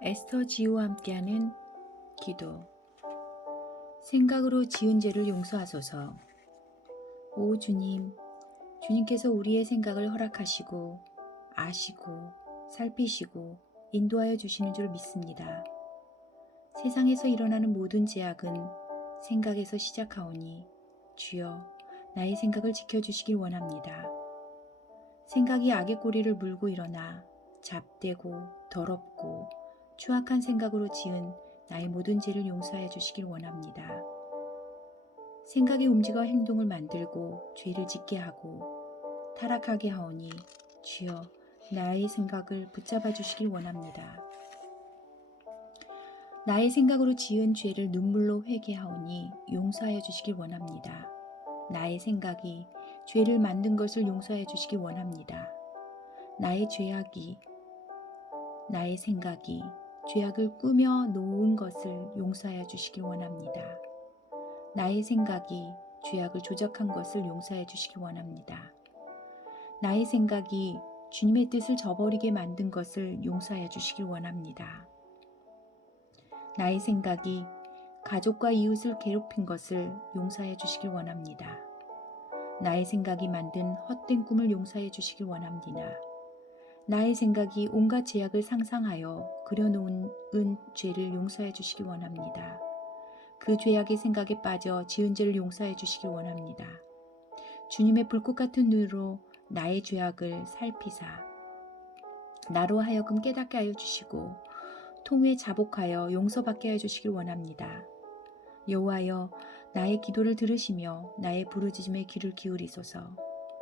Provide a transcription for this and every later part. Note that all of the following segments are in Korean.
에스터 지우와 함께하는 기도. 생각으로 지은 죄를 용서하소서. 오 주님, 주님께서 우리의 생각을 허락하시고 아시고 살피시고 인도하여 주시는 줄 믿습니다. 세상에서 일어나는 모든 죄악은 생각에서 시작하오니 주여 나의 생각을 지켜주시길 원합니다. 생각이 악의 꼬리를 물고 일어나 잡되고 더럽고 추악한 생각으로 지은 나의 모든 죄를 용서하여 주시길 원합니다. 생각이 움직여 행동을 만들고 죄를 짓게 하고 타락하게 하오니 주여 나의 생각을 붙잡아 주시길 원합니다. 나의 생각으로 지은 죄를 눈물로 회개하오니 용서하여 주시길 원합니다. 나의 생각이 죄를 만든 것을 용서하여 주시길 원합니다. 나의 생각이 죄악을 꾸며 놓은 것을 용서하여 주시길 원합니다. 나의 생각이 죄악을 조작한 것을 용서하여 주시길 원합니다. 나의 생각이 주님의 뜻을 저버리게 만든 것을 용서하여 주시길 원합니다. 나의 생각이 가족과 이웃을 괴롭힌 것을 용서하여 주시길 원합니다. 나의 생각이 만든 헛된 꿈을 용서해 주시길 원합니다. 나의 생각이 온갖 죄악을 상상하여 그려놓은 죄를 용서해 주시길 원합니다. 그 죄악의 생각에 빠져 지은 죄를 용서해 주시길 원합니다. 주님의 불꽃 같은 눈으로 나의 죄악을 살피사 나로 하여금 깨닫게 하여 주시고 통회 자복하여 용서받게 하여 주시길 원합니다. 여호와여 나의 기도를 들으시며 나의 부르짖음에 귀를 기울이소서.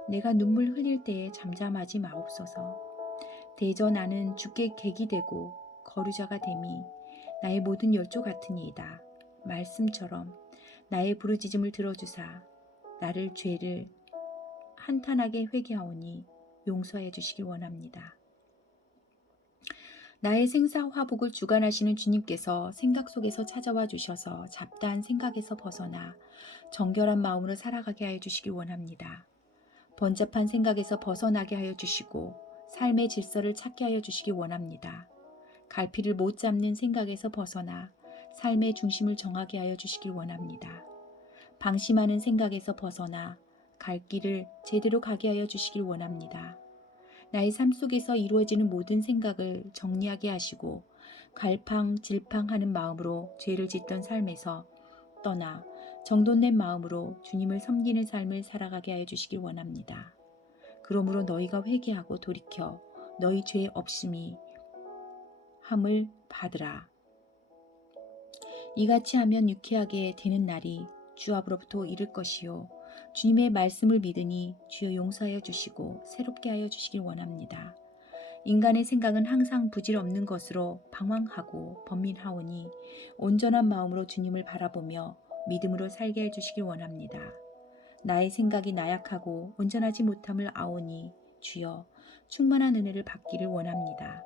내가 눈물 흘릴 때에 잠잠하지 마옵소서. 대저 나는 주께 객이 되고 거류자가 됨이 나의 모든 열조 같으니이다. 말씀처럼 나의 부르짖음을 들어주사 나를 죄를 한탄하게 회개하오니 용서해 주시길 원합니다. 나의 생사화복을 주관하시는 주님께서 생각 속에서 찾아와 주셔서 잡다한 생각에서 벗어나 정결한 마음으로 살아가게 하여 주시길 원합니다. 번잡한 생각에서 벗어나게 하여 주시고 삶의 질서를 찾게 하여 주시길 원합니다. 갈피를 못 잡는 생각에서 벗어나 삶의 중심을 정하게 하여 주시길 원합니다. 방심하는 생각에서 벗어나 갈 길을 제대로 가게 하여 주시길 원합니다. 나의 삶 속에서 이루어지는 모든 생각을 정리하게 하시고 갈팡질팡하는 마음으로 죄를 짓던 삶에서 떠나 정돈된 마음으로 주님을 섬기는 삶을 살아가게 하여 주시길 원합니다. 그러므로 너희가 회개하고 돌이켜 너희 죄 없음이 함을 받으라. 이같이 하면 유쾌하게 되는 날이 주 앞으로부터 이를 것이요 주님의 말씀을 믿으니 주여 용서하여 주시고 새롭게 하여 주시길 원합니다. 인간의 생각은 항상 부질없는 것으로 방황하고 번민하오니 온전한 마음으로 주님을 바라보며 믿음으로 살게 해주시길 원합니다. 나의 생각이 나약하고 온전하지 못함을 아오니 주여 충만한 은혜를 받기를 원합니다.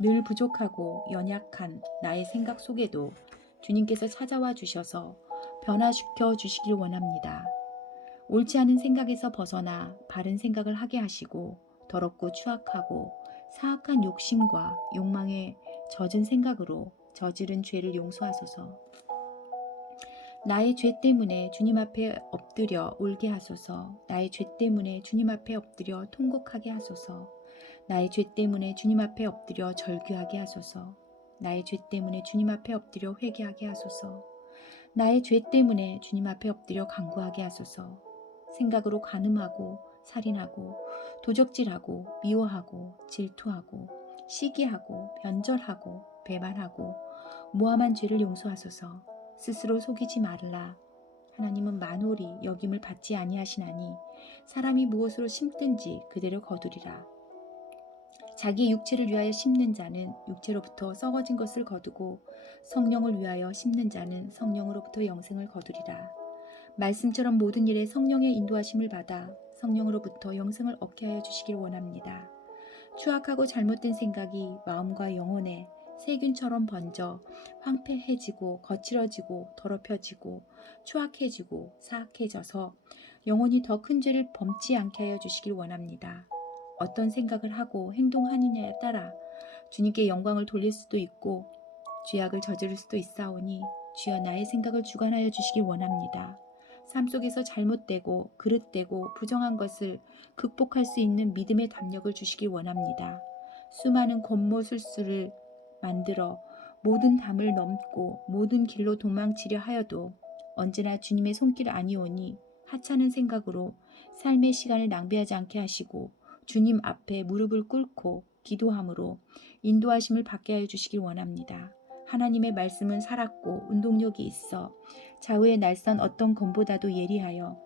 늘 부족하고 연약한 나의 생각 속에도 주님께서 찾아와 주셔서 변화시켜 주시길 원합니다. 옳지 않은 생각에서 벗어나 바른 생각을 하게 하시고 더럽고 추악하고 사악한 욕심과 욕망에 젖은 생각으로 저지른 죄를 용서하소서. 나의 죄 때문에 주님 앞에 엎드려 울게 하소서. 나의 죄 때문에 주님 앞에 엎드려 통곡하게 하소서. 나의 죄 때문에 주님 앞에 엎드려 절규하게 하소서. 나의 죄 때문에 주님 앞에 엎드려 회개하게 하소서. 나의 죄 때문에 주님 앞에 엎드려 간구하게 하소서. 생각으로 간음하고 살인하고 도적질하고 미워하고 질투하고 시기하고 변절하고 배반하고 모함한 죄를 용서하소서. 스스로 속이지 말라. 하나님은 만홀히 여김을 받지 아니하시나니 사람이 무엇으로 심든지 그대로 거두리라. 자기 육체를 위하여 심는 자는 육체로부터 썩어진 것을 거두고 성령을 위하여 심는 자는 성령으로부터 영생을 거두리라. 말씀처럼 모든 일에 성령의 인도하심을 받아 성령으로부터 영생을 얻게 하여 주시길 원합니다. 추악하고 잘못된 생각이 마음과 영혼에 세균처럼 번져 황폐해지고 거칠어지고 더럽혀지고 추악해지고 사악해져서 영혼이 더 큰 죄를 범치 않게 하여 주시길 원합니다. 어떤 생각을 하고 행동하느냐에 따라 주님께 영광을 돌릴 수도 있고 죄악을 저지를 수도 있사오니 주여 나의 생각을 주관하여 주시길 원합니다. 삶 속에서 잘못되고 그릇되고 부정한 것을 극복할 수 있는 믿음의 담력을 주시길 원합니다. 수많은 권모술수를 만들어 모든 담을 넘고 모든 길로 도망치려 하여도 언제나 주님의 손길 아니오니 하찮은 생각으로 삶의 시간을 낭비하지 않게 하시고 주님 앞에 무릎을 꿇고 기도함으로 인도하심을 받게 하여 주시길 원합니다. 하나님의 말씀은 살았고 운동력이 있어 좌우의 날선 어떤 검보다도 예리하여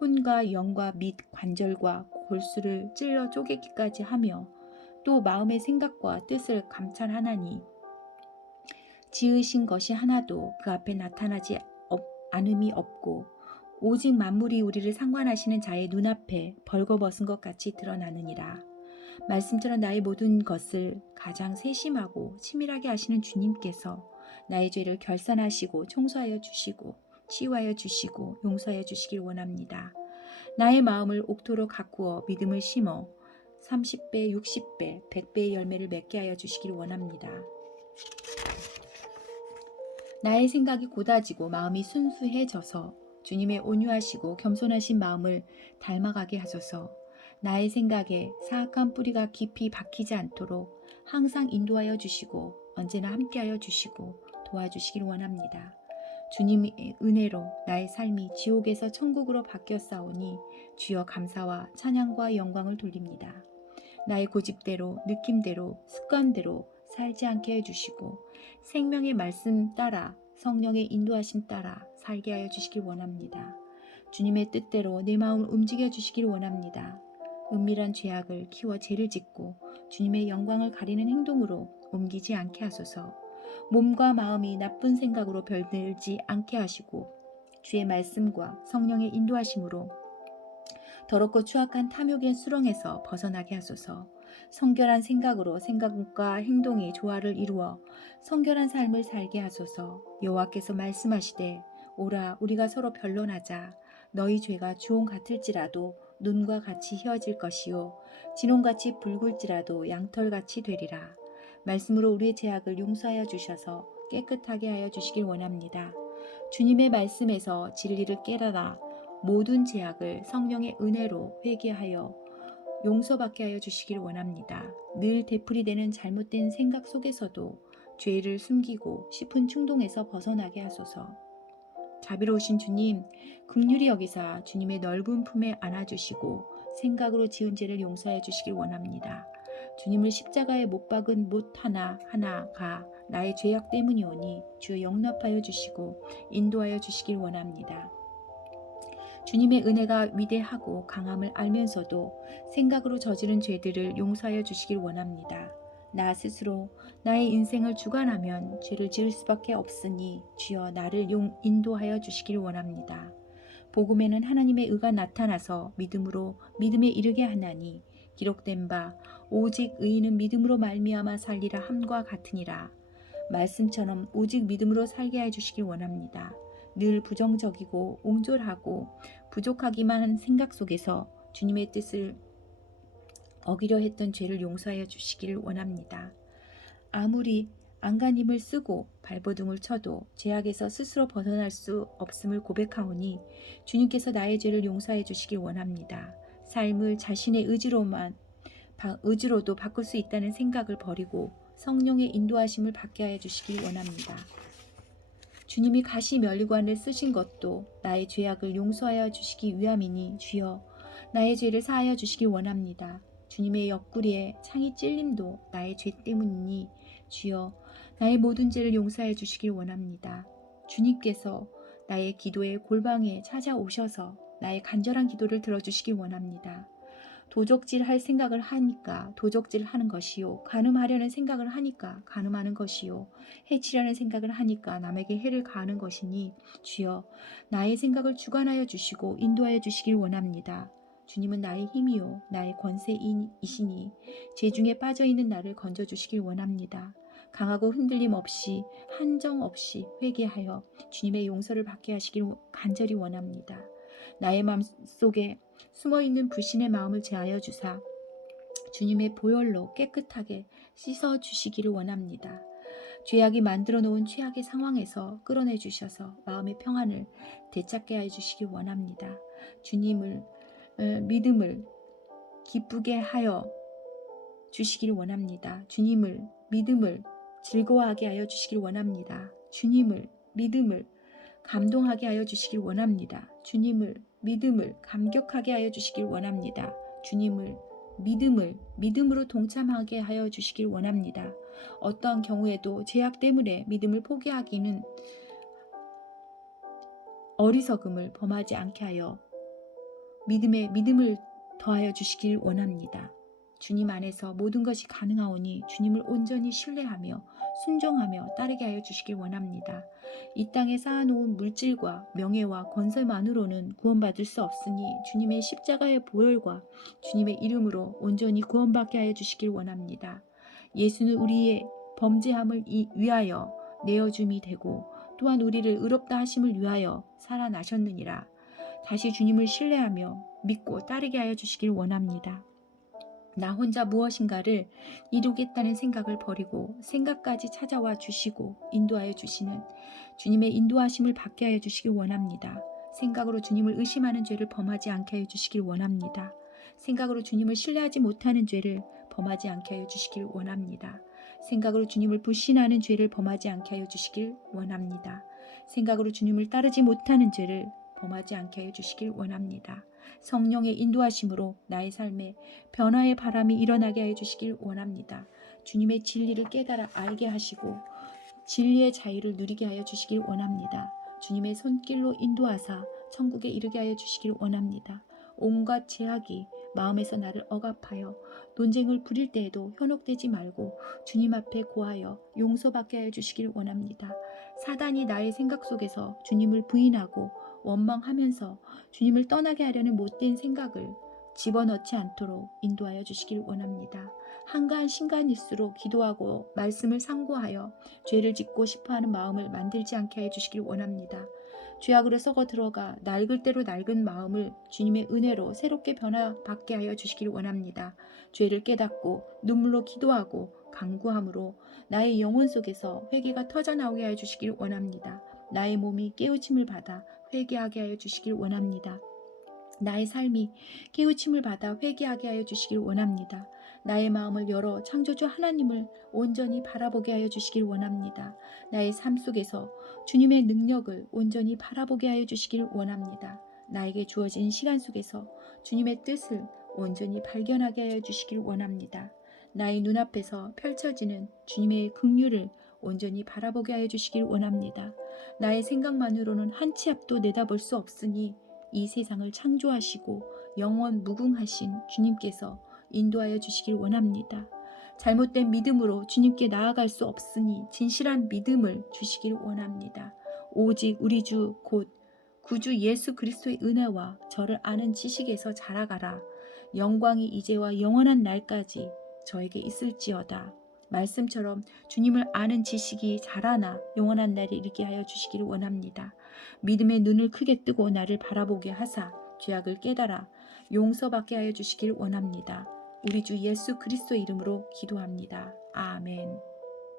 혼과 영과 및 관절과 골수를 찔러 쪼개기까지 하며 또 마음의 생각과 뜻을 감찰하나니 지으신 것이 하나도 그 앞에 나타나지 않음이 없고 오직 만물이 우리를 상관하시는 자의 눈앞에 벌거벗은 것 같이 드러나느니라. 말씀처럼 나의 모든 것을 가장 세심하고 치밀하게 하시는 주님께서 나의 죄를 결산하시고 청소하여 주시고 치유하여 주시고 용서하여 주시길 원합니다. 나의 마음을 옥토로 가꾸어 믿음을 심어 30배, 60배, 100배의 열매를 맺게 하여 주시길 원합니다. 나의 생각이 고다지고 마음이 순수해져서 주님의 온유하시고 겸손하신 마음을 닮아가게 하소서. 나의 생각에 사악한 뿌리가 깊이 박히지 않도록 항상 인도하여 주시고 언제나 함께하여 주시고 도와주시길 원합니다. 주님의 은혜로 나의 삶이 지옥에서 천국으로 바뀌었사오니 주여 감사와 찬양과 영광을 돌립니다. 나의 고집대로 느낌대로 습관대로 살지 않게 해주시고 생명의 말씀 따라 성령의 인도하심 따라 살게 하여 주시길 원합니다. 주님의 뜻대로 내 마음을 움직여 주시길 원합니다. 은밀한 죄악을 키워 죄를 짓고 주님의 영광을 가리는 행동으로 옮기지 않게 하소서. 몸과 마음이 나쁜 생각으로 별들지 않게 하시고 주의 말씀과 성령의 인도하심으로 더럽고 추악한 탐욕의 수렁에서 벗어나게 하소서. 성결한 생각으로 생각과 행동이 조화를 이루어 성결한 삶을 살게 하소서. 여호와께서 말씀하시되 오라 우리가 서로 변론하자. 너희 죄가 주홍 같을지라도 눈과 같이 희어질 것이요 진홍같이 붉을지라도 양털같이 되리라. 말씀으로 우리의 죄악을 용서하여 주셔서 깨끗하게 하여 주시길 원합니다. 주님의 말씀에서 진리를 깨달아 모든 죄악을 성령의 은혜로 회개하여 용서받게 하여 주시길 원합니다. 늘 되풀이되는 잘못된 생각 속에서도 죄를 숨기고 싶은 충동에서 벗어나게 하소서. 자비로우신 주님, 긍휼히 여기사 주님의 넓은 품에 안아주시고 생각으로 지은 죄를 용서해 주시길 원합니다. 주님을 십자가에 못 박은 못 하나하나가 나의 죄악 때문이오니 주여 용납하여 주시고 인도하여 주시길 원합니다. 주님의 은혜가 위대하고 강함을 알면서도 생각으로 저지른 죄들을 용서하여 주시길 원합니다. 나 스스로 나의 인생을 주관하면 죄를 지을 수밖에 없으니 주여 나를 인도하여 주시길 원합니다. 복음에는 하나님의 의가 나타나서 믿음으로 믿음에 이르게 하나니 기록된 바 오직 의인은 믿음으로 말미암아 살리라 함과 같으니라. 말씀처럼 오직 믿음으로 살게 해 주시길 원합니다. 늘 부정적이고 옹졸하고 부족하기만 한 생각 속에서 주님의 뜻을 어기려 했던 죄를 용서하여 주시기를 원합니다. 아무리 안간힘을 쓰고 발버둥을 쳐도 죄악에서 스스로 벗어날 수 없음을 고백하오니 주님께서 나의 죄를 용서해 주시길 원합니다. 삶을 자신의 의지로도 바꿀 수 있다는 생각을 버리고 성령의 인도하심을 받게 하여 주시길 원합니다. 주님이 가시 면류관을 쓰신 것도 나의 죄악을 용서하여 주시기 위함이니 주여 나의 죄를 사하여 주시길 원합니다. 주님의 옆구리에 창이 찔림도 나의 죄 때문이니 주여 나의 모든 죄를 용서해 주시길 원합니다. 주님께서 나의 기도의 골방에 찾아오셔서 나의 간절한 기도를 들어주시길 원합니다. 도적질할 생각을 하니까 도적질하는 것이요 간음하려는 생각을 하니까 간음하는 것이요 해치려는 생각을 하니까 남에게 해를 가하는 것이니 주여 나의 생각을 주관하여 주시고 인도하여 주시길 원합니다. 주님은 나의 힘이요 나의 권세이시니 죄 중에 빠져있는 나를 건져주시길 원합니다. 강하고 흔들림 없이 한정 없이 회개하여 주님의 용서를 받게 하시길 간절히 원합니다. 나의 마음속에 숨어있는 불신의 마음을 제하여 주사 주님의 보혈로 깨끗하게 씻어 주시기를 원합니다. 죄악이 만들어 놓은 최악의 상황에서 끌어내 주셔서 마음의 평안을 되찾게 해 주시길 원합니다. 주님을 믿음을 기쁘게 하여 주시길 원합니다. 주님을 믿음을 즐거워하게 하여 주시길 원합니다. 주님을 믿음을 감동하게 하여 주시길 원합니다. 주님을 믿음을 감격하게 하여 주시길 원합니다. 주님을 믿음으로 동참하게 하여 주시길 원합니다. 어떠한 경우에도 죄악 때문에 믿음을 포기하기는 어리석음을 범하지 않게 하여 믿음에 믿음을 더하여 주시길 원합니다. 주님 안에서 모든 것이 가능하오니 주님을 온전히 신뢰하며 순종하며 따르게 하여 주시길 원합니다. 이 땅에 쌓아놓은 물질과 명예와 건설만으로는 구원받을 수 없으니 주님의 십자가의 보혈과 주님의 이름으로 온전히 구원받게 하여 주시길 원합니다. 예수는 우리의 범죄함을 위하여 내어줌이 되고 또한 우리를 의롭다 하심을 위하여 살아나셨느니라. 다시 주님을 신뢰하며 믿고 따르게 하여 주시길 원합니다. 나 혼자 무엇인가를 이루겠다는 생각을 버리고 생각까지 찾아와 주시고 인도하여 주시는 주님의 인도하심을 받게 하여 주시길 원합니다. 생각으로 주님을 의심하는 죄를 범하지 않게 하여 주시길 원합니다. 생각으로 주님을 신뢰하지 못하는 죄를 범하지 않게 하여 주시길 원합니다. 생각으로 주님을 불신하는 죄를 범하지 않게 하여 주시길 원합니다. 생각으로 주님을 따르지 못하는 죄를 범하지 않게 하여 주시길 원합니다. 성령의 인도하심으로 나의 삶에 변화의 바람이 일어나게 하여 주시길 원합니다. 주님의 진리를 깨달아 알게 하시고 진리의 자유를 누리게 하여 주시길 원합니다. 주님의 손길로 인도하사 천국에 이르게 하여 주시길 원합니다. 온갖 죄악이 마음에서 나를 억압하여 논쟁을 부릴 때에도 현혹되지 말고 주님 앞에 고하여 용서받게 하여 주시길 원합니다. 사단이 나의 생각 속에서 주님을 부인하고 원망하면서 주님을 떠나게 하려는 못된 생각을 집어넣지 않도록 인도하여 주시길 원합니다. 한가한 신간일수록 기도하고 말씀을 상고하여 죄를 짓고 싶어하는 마음을 만들지 않게 해주시길 원합니다. 죄악으로 썩어 들어가 낡을 대로 낡은 마음을 주님의 은혜로 새롭게 변화받게 하여 주시길 원합니다. 죄를 깨닫고 눈물로 기도하고 간구함으로 나의 영혼 속에서 회개가 터져나오게 하여 주시길 원합니다. 나의 몸이 깨우침을 받아 회개하게 하여 주시길 원합니다. 나의 삶이 깨우침을 받아 회개하게 하여 주시길 원합니다. 나의 마음을 열어 창조주 하나님을 온전히 바라보게 하여 주시길 원합니다. 나의 삶 속에서 주님의 능력을 온전히 바라보게 하여 주시길 원합니다. 나에게 주어진 시간 속에서 주님의 뜻을 온전히 발견하게 하여 주시길 원합니다. 나의 눈앞에서 펼쳐지는 주님의 긍휼을 온전히 바라보게 하여 주시길 원합니다. 나의 생각만으로는 한 치 앞도 내다볼 수 없으니 이 세상을 창조하시고 영원 무궁하신 주님께서 인도하여 주시길 원합니다. 잘못된 믿음으로 주님께 나아갈 수 없으니 진실한 믿음을 주시길 원합니다. 오직 우리 주 곧 구주 예수 그리스도의 은혜와 저를 아는 지식에서 자라가라. 영광이 이제와 영원한 날까지 저에게 있을지어다. 말씀처럼 주님을 아는 지식이 자라나 영원한 날에 이르게 하여 주시기를 원합니다. 믿음의 눈을 크게 뜨고 나를 바라보게 하사 죄악을 깨달아 용서받게 하여 주시길 원합니다. 우리 주 예수 그리스도의 이름으로 기도합니다. 아멘.